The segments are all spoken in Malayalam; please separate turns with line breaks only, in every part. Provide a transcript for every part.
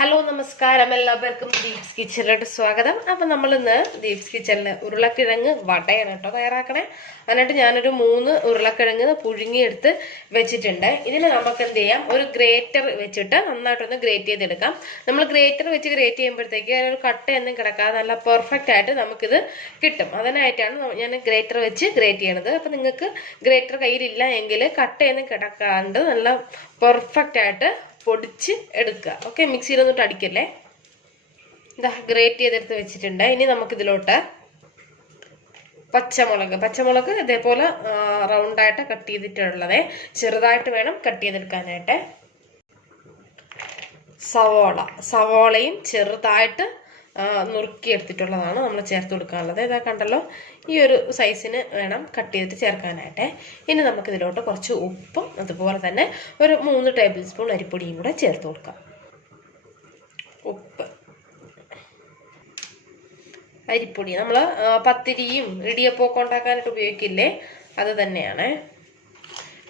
ഹലോ നമസ്കാരം. എല്ലാവർക്കും ദീപ്സ് കിച്ചണിലോട്ട് സ്വാഗതം. അപ്പൊ നമ്മൾ ഇന്ന് ദീപ്സ് കിച്ചണിൽ ഉരുളക്കിഴങ്ങ് വടയാണ് കേട്ടോ തയ്യാറാക്കണേ. എന്നിട്ട് ഞാനൊരു മൂന്ന് ഉരുളക്കിഴങ്ങ് പുഴുങ്ങിയെടുത്ത് വെച്ചിട്ടുണ്ട്. ഇതിന് നമുക്ക് എന്ത് ചെയ്യാം? ഒരു ഗ്രേറ്റർ വെച്ചിട്ട് നന്നായിട്ടൊന്ന് ഗ്രേറ്റ് ചെയ്തെടുക്കാം. നമ്മൾ ഗ്രേറ്റർ വെച്ച് ഗ്രേറ്റ് ചെയ്യുമ്പോഴത്തേക്ക് ഒരു കട്ടയൊന്നും കിടക്കാതെ നല്ല പെർഫെക്റ്റ് ആയിട്ട് നമുക്കിത് കിട്ടും. അതിനായിട്ടാണ് ഞാൻ ഗ്രേറ്റർ വെച്ച് ഗ്രേറ്റ് ചെയ്യണത്. അപ്പൊ നിങ്ങൾക്ക് ഗ്രേറ്റർ കയ്യിലില്ല എങ്കിൽ കട്ടയൊന്നും കിടക്കാണ്ട് നല്ല പെർഫെക്റ്റ് ആയിട്ട് പൊടിച്ച് എടുക്കുക. ഓക്കെ മിക്സിയിലൊന്നിട്ട് അടിക്കല്ലേ? ഇതാ ഗ്രേറ്റ് ചെയ്തെടുത്ത് വെച്ചിട്ടുണ്ട്. ഇനി നമുക്കിതിലോട്ട് പച്ചമുളക് പച്ചമുളക് ഇതേപോലെ റൗണ്ടായിട്ട് കട്ട് ചെയ്തിട്ടുള്ളതേ ചെറുതായിട്ട് വേണം കട്ട് ചെയ്തെടുക്കാനായിട്ട്. സവോള സവോളയും ചെറുതായിട്ട് ആ, നുറുക്കിയെടുത്തിട്ടുള്ളതാണ് നമ്മൾ ചേർത്ത് കൊടുക്കാനുള്ളത്. ഇതാ കണ്ടല്ലോ? ഈ ഒരു സൈസിന് വേണം കട്ട് ചെയ്തിട്ട് ചേർക്കാനായിട്ട്. ഇനി നമുക്ക് ഇതിലോട്ട് കുറച്ച് ഉപ്പും അതുപോലെ തന്നെ ഒരു മൂന്ന് ടേബിൾ സ്പൂൺ അരിപ്പൊടിയും കൂടെ ചേർത്ത് കൊടുക്കാം. ഉപ്പ്. അരിപ്പൊടി. നമ്മൾ പത്തിരിയും ഇടിയപ്പമൊക്കെ ഉണ്ടാക്കാനായിട്ട് ഉപയോഗിക്കില്ലേ? അത് തന്നെയാണ്.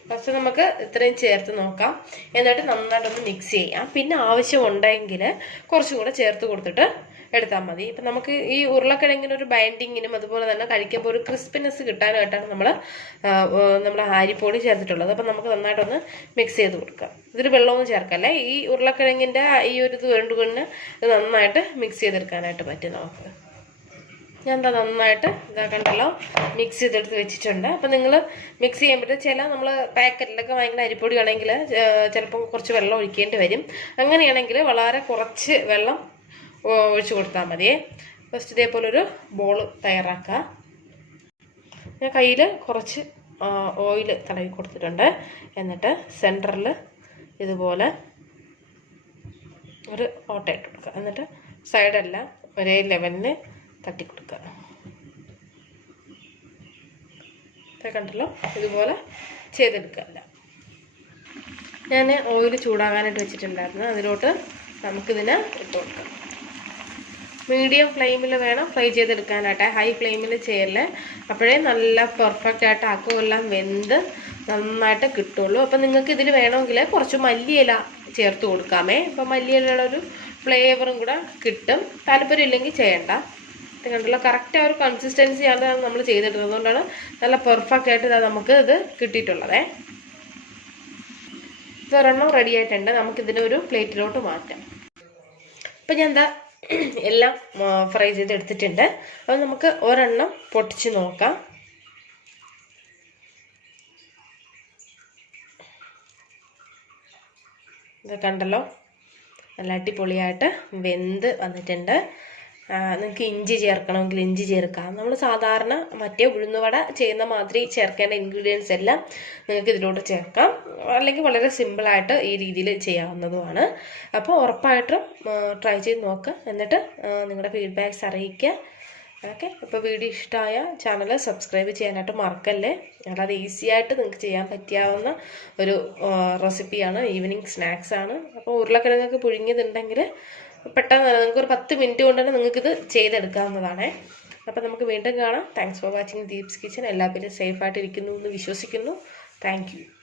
ഫസ്റ്റ് നമുക്ക് ഇത്രയും ചേർത്ത് നോക്കാം. എന്നിട്ട് നന്നായിട്ടൊന്ന് മിക്സ് ചെയ്യാം. പിന്നെ ആവശ്യമുണ്ടെങ്കിൽ കുറച്ചും കൂടെ ചേർത്ത് കൊടുത്തിട്ട് എടുത്താൽ മതി. ഇപ്പം നമുക്ക് ഈ ഉരുളക്കിഴങ്ങിന് ഒരു ബൈൻഡിങ്ങിനും അതുപോലെ തന്നെ കഴിക്കുമ്പോൾ ഒരു ക്രിസ്പിനെസ് കിട്ടാനായിട്ടാണ് നമ്മൾ നമ്മൾ അരിപ്പൊടി ചേർത്തിട്ടുള്ളത്. അപ്പം നമുക്ക് നന്നായിട്ടൊന്ന് മിക്സ് ചെയ്ത് കൊടുക്കാം. ഇതിൽ വെള്ളമൊന്നും ചേർക്കല്ലേ? ഈ ഉരുളക്കിഴങ്ങിന്റെ ഈ ഒരു ഇത് വേണ്ടുകൊണ്ട് നന്നായിട്ട് മിക്സ് ചെയ്തെടുക്കാനായിട്ട് പറ്റും നമുക്ക്. ഞാൻ എന്താ നന്നായിട്ട് ഇതാക്കണ്ടല്ലോ മിക്സ് ചെയ്തെടുത്ത് വെച്ചിട്ടുണ്ട്. അപ്പം നിങ്ങൾ മിക്സ് ചെയ്യുമ്പോഴത്തെ ചില നമ്മൾ പാക്കറ്റിലൊക്കെ വാങ്ങിക്കുന്ന അരിപ്പൊടി ആണെങ്കിൽ ചിലപ്പോൾ കുറച്ച് വെള്ളം ഒഴിക്കേണ്ടി വരും. അങ്ങനെയാണെങ്കിൽ വളരെ കുറച്ച് വെള്ളം ഒഴിച്ചു കൊടുത്താൽ മതി ഫസ്റ്റ് ഇതേപോലെ ഒരു ബോൾ തയ്യാറാക്കുക. ഞാൻ കയ്യിൽ കുറച്ച് ഓയിൽ തടവി കൊടുത്തിട്ടുണ്ട്. എന്നിട്ട് സെന്ററിൽ ഇതുപോലെ ഒരു ഓട്ട ഇട്ട് കൊടുക്കുക. എന്നിട്ട് സൈഡെല്ലാം ഒരേ ലെവലിന് തട്ടി കൊടുക്കുക കണ്ടല്ലോ? ഇതുപോലെ ചെയ്തെടുക്കുക. ഞാൻ ഓയിൽ ചൂടാകാനായിട്ട് വെച്ചിട്ടുണ്ടായിരുന്നു. അതിലോട്ട് നമുക്കിതിനെ ഇട്ട് കൊടുക്കാം. മീഡിയം ഫ്ലെയിമിൽ വേണം ഫ്രൈ ചെയ്തെടുക്കാനായിട്ട്. ഹൈ ഫ്ലെയിമിൽ ചെയ്യല്ലേ? അപ്പോഴേ നല്ല പെർഫെക്റ്റ് ആയിട്ട് അക്കുമെല്ലാം വെന്ത് നന്നായിട്ട് കിട്ടുള്ളൂ. അപ്പം നിങ്ങൾക്ക് ഇതിൽ വേണമെങ്കിൽ കുറച്ച് മല്ലിയില ചേർത്ത് കൊടുക്കാമേ. അപ്പം മല്ലിയിലയുടെ ഒരു ഫ്ലേവറും കൂടെ കിട്ടും. താല്പര്യം ഇല്ലെങ്കിൽ ചെയ്യണ്ട. കണ്ടല്ലോ കറക്റ്റ് ആ ഒരു കൺസിസ്റ്റൻസി ആണ് നമ്മൾ ചെയ്തിട്ടുള്ളത്. അതുകൊണ്ടാണ് നല്ല പെർഫെക്റ്റ് ആയിട്ട് ഇതാ നമുക്ക് ഇത് കിട്ടിയിട്ടുള്ളതേ. ഇതൊരെണ്ണം റെഡി ആയിട്ടുണ്ട്. നമുക്കിതിനെ ഒരു പ്ലേറ്റിലോട്ട് മാറ്റാം. അപ്പം ഞാൻ എന്താ എല്ലാം ഫ്രൈ ചെയ്ത് എടുത്തിട്ടുണ്ട്. അത് നമുക്ക് ഒരെണ്ണം പൊട്ടിച്ച് നോക്കാം. ഇത് കണ്ടല്ലോ? നല്ല അടിപൊളിയായിട്ട് വെന്ത് വന്നിട്ടുണ്ട്. നിങ്ങൾക്ക് ഇഞ്ചി ചേർക്കണമെങ്കിൽ ഇഞ്ചി ചേർക്കാം. നമ്മൾ സാധാരണ മറ്റേ ഉഴുന്നുവട ചെയ്യുന്ന മാതിരി ചേർക്കേണ്ട ഇൻഗ്രീഡിയൻസ് എല്ലാം നിങ്ങൾക്ക് ഇതിലോട്ട് ചേർക്കാം. അല്ലെങ്കിൽ വളരെ സിമ്പിളായിട്ട് ഈ രീതിയിൽ ചെയ്യാവുന്നതുമാണ്. അപ്പോൾ ഉറപ്പായിട്ടും ട്രൈ ചെയ്ത് നോക്കുക എന്നിട്ട് നിങ്ങളുടെ ഫീഡ്ബാക്ക്സ് അറിയിക്കുക. ഓക്കെ? അപ്പോൾ വീഡിയോ ഇഷ്ടമായ ചാനൽ സബ്സ്ക്രൈബ് ചെയ്യാനായിട്ട് മറക്കല്ലേ? വളരെ ഈസി ആയിട്ട് നിങ്ങൾക്ക് ചെയ്യാൻ പറ്റിയാവുന്ന ഒരു റെസിപ്പിയാണ് ഈവനിങ് സ്നാക്സ് ആണ്. അപ്പോൾ ഉരുളക്കിഴങ്ങൊക്കെ പുഴുങ്ങിയതുണ്ടെങ്കിൽ പെട്ടെന്ന് തന്നെ നിങ്ങൾക്ക് ഒരു പത്ത് മിനിറ്റ് കൊണ്ട് തന്നെ നിങ്ങൾക്കിത് ചെയ്തെടുക്കാവുന്നതാണ്. അപ്പം നമുക്ക് വീണ്ടും കാണാം. Thanks for watching Deeps kitchen എല്ലാവരും സേഫായിട്ട് ഇരിക്കുന്നു എന്ന് വിശ്വസിക്കുന്നു. താങ്ക്